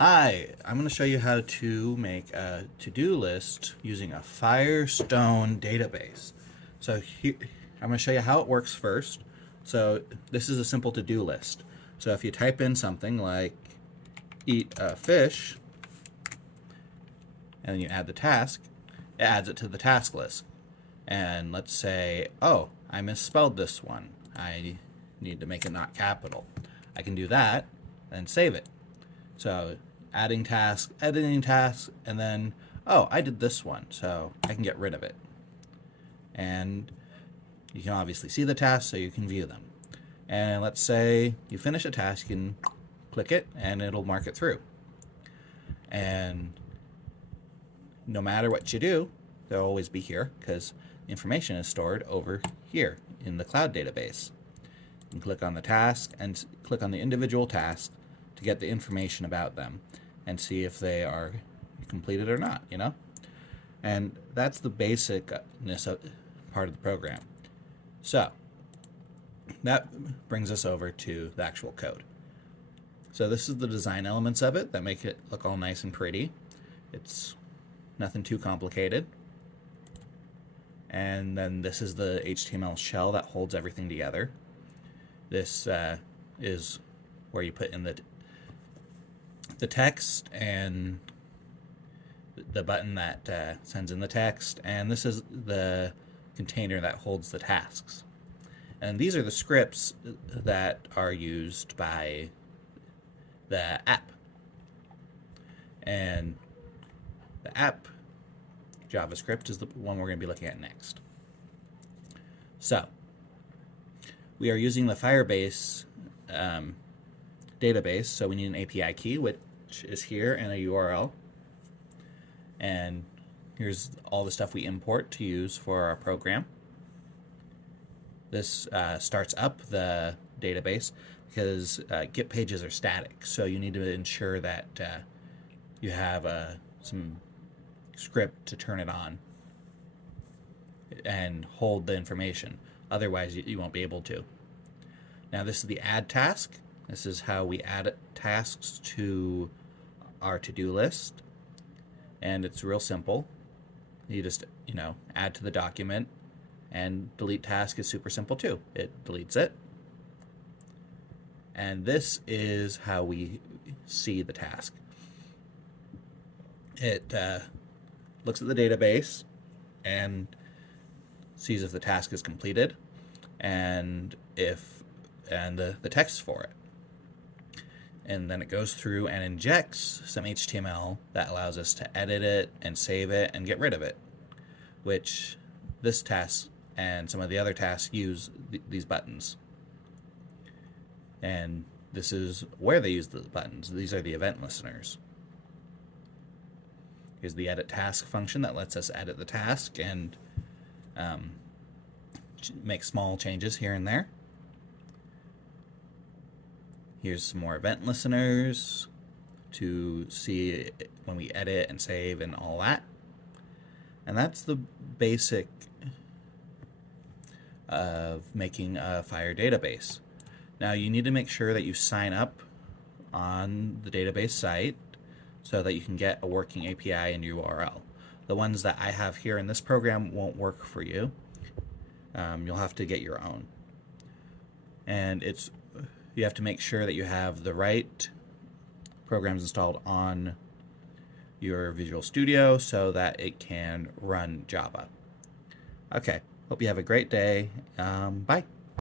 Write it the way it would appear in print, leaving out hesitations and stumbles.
Hi, I'm going to show you how to make a to-do list using a Firestone database. So here, I'm going to show you how it works first. So this is a simple to-do list. So if you type in something like eat a fish and then you add the task, it adds it to the task list. And let's say, oh, I misspelled this one. I need to make it not capital. I can do that and save it. So adding task, editing task, and then, oh, I did this one, so I can get rid of it. And you can obviously see the tasks, so you can view them. And let's say you finish a task, you can click it, and it'll mark it through. And no matter what you do, they'll always be here, because the information is stored over here in the cloud database. You can click on the task and click on the individual task to get the information about them and see if they are completed or not, And that's the basicness of part of the program. So that brings us over to the actual code. So this is the design elements of it that make it look all nice and pretty. It's nothing too complicated. And then this is the HTML shell that holds everything together. This is where you put in the text and the button that sends in the text, and this is the container that holds the tasks. And these are the scripts that are used by the app. And the app JavaScript is the one we're going to be looking at next. So we are using the Firebase database, so we need an API key, which is here, and a URL. And here's all the stuff we import to use for our program. This starts up the database because Git pages are static, so you need to ensure that you have some script to turn it on and hold the information. Otherwise, you won't be able to. Now, this is the add task. This is how we add tasks to our to-do list. And it's real simple. You just, add to the document, and delete task is super simple too. It deletes it. And this is how we see the task. It looks at the database and sees if the task is completed and the text for it. And then it goes through and injects some HTML that allows us to edit it and save it and get rid of it, which this task and some of the other tasks use these buttons. And this is where they use the buttons. These are the event listeners. Here's the edit task function that lets us edit the task and make small changes here and there. Here's some more event listeners to see when we edit and save and all that. And that's the basic of making a Fire database. Now you need to make sure that you sign up on the database site so that you can get a working API and URL. The ones that I have here in this program won't work for you. You'll have to get your own. And you have to make sure that you have the right programs installed on your Visual Studio so that it can run Java. Okay, hope you have a great day. Bye.